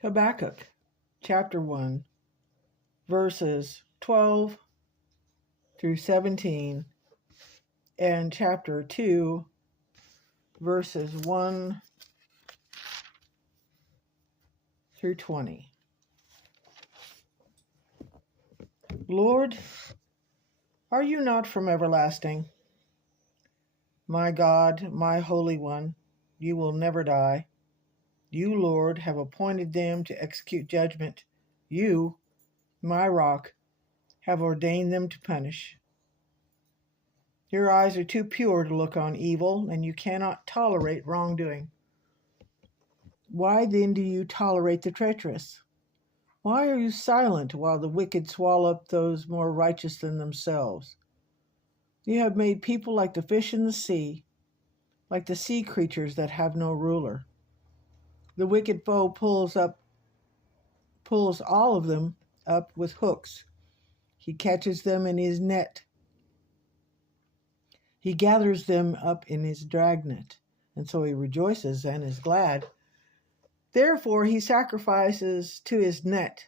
Habakkuk, chapter 1, verses 12 through 17, and chapter 2, verses 1 through 20. Lord, are you not from everlasting? My God, my Holy One, you will never die. You, Lord, have appointed them to execute judgment. You, my rock, have ordained them to punish. Your eyes are too pure to look on evil, and you cannot tolerate wrongdoing. Why then do you tolerate the treacherous? Why are you silent while the wicked swallow up those more righteous than themselves? You have made people like the fish in the sea, like the sea creatures that have no ruler. The wicked foe pulls all of them up with hooks. He catches them in his net. He gathers them up in his dragnet, and so he rejoices and is glad. Therefore he sacrifices to his net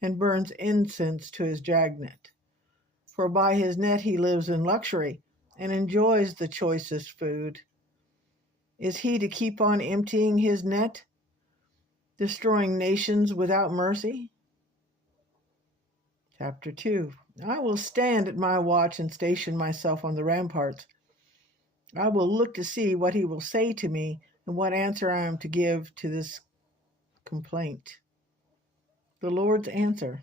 and burns incense to his dragnet. For by his net he lives in luxury and enjoys the choicest food. Is he to keep on emptying his net, destroying nations without mercy? Chapter 2. I will stand at my watch and station myself on the ramparts. I will look to see what he will say to me and what answer I am to give to this complaint. The Lord's answer.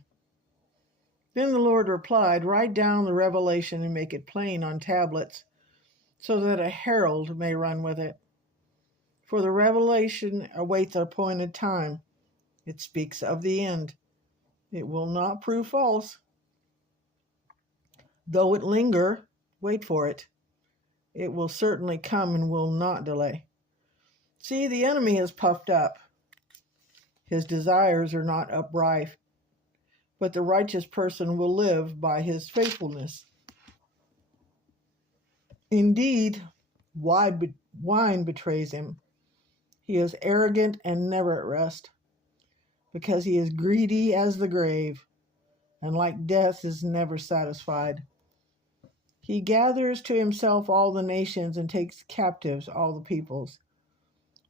Then the Lord replied, write down the revelation and make it plain on tablets, so that a herald may run with it. For the revelation awaits the appointed time. It speaks of the end. It will not prove false. Though it linger, wait for it. It will certainly come and will not delay. See, the enemy is puffed up. His desires are not upright, but the righteous person will live by his faithfulness. Indeed, wine betrays him. He is arrogant and never at rest, because he is greedy as the grave, and like death is never satisfied. He gathers to himself all the nations and takes captives all the peoples.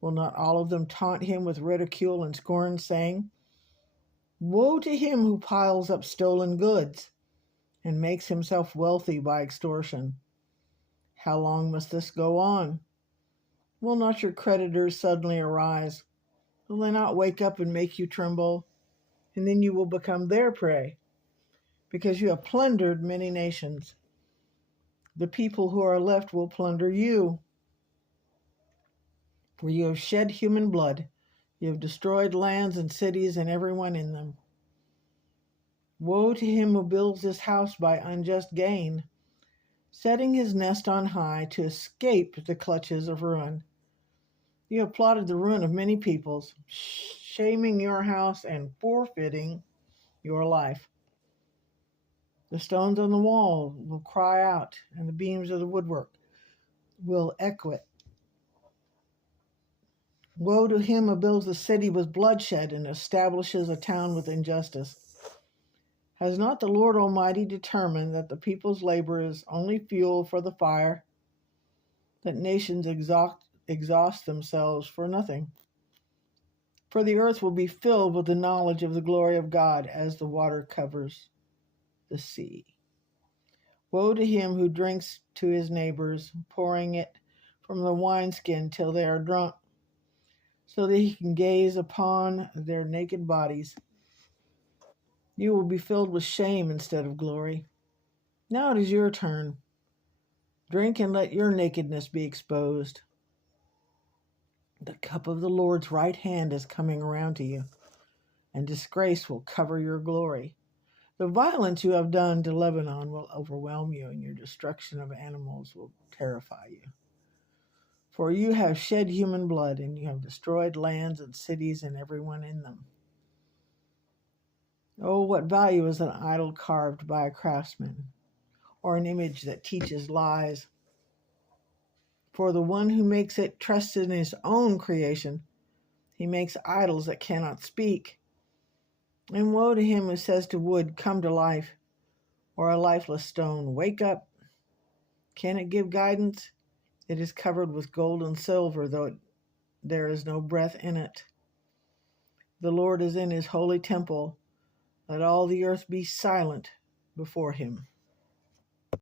Will not all of them taunt him with ridicule and scorn, saying, woe to him who piles up stolen goods and makes himself wealthy by extortion. How long must this go on? Will not your creditors suddenly arise? Will they not wake up and make you tremble? And then you will become their prey, because you have plundered many nations. The people who are left will plunder you. For you have shed human blood. You have destroyed lands and cities and everyone in them. Woe to him who builds his house by unjust gain, setting his nest on high to escape the clutches of ruin. You have plotted the ruin of many peoples, shaming your house and forfeiting your life. The stones on the wall will cry out, and the beams of the woodwork will echo it. Woe to him who builds a city with bloodshed and establishes a town with injustice. Has not the Lord Almighty determined that the people's labor is only fuel for the fire, that nations exhaust themselves for nothing? For the earth will be filled with the knowledge of the glory of God as the water covers the sea. Woe to him who drinks to his neighbors, pouring it from the wineskin till they are drunk, so that he can gaze upon their naked bodies. You will be filled with shame instead of glory. Now it is your turn. Drink and let your nakedness be exposed. The cup of the Lord's right hand is coming around to you, and disgrace will cover your glory. The violence you have done to Lebanon will overwhelm you, and your destruction of animals will terrify you. For you have shed human blood, and you have destroyed lands and cities and everyone in them. Oh, what value is an idol carved by a craftsman, or an image that teaches lies? For the one who makes it trusts in his own creation. He makes idols that cannot speak, And woe to him who says to wood, come to life, or a lifeless stone, wake up. Can it give guidance? It is covered with gold and silver, though there is no breath in it. The Lord is in his holy temple. Let all the earth be silent before him.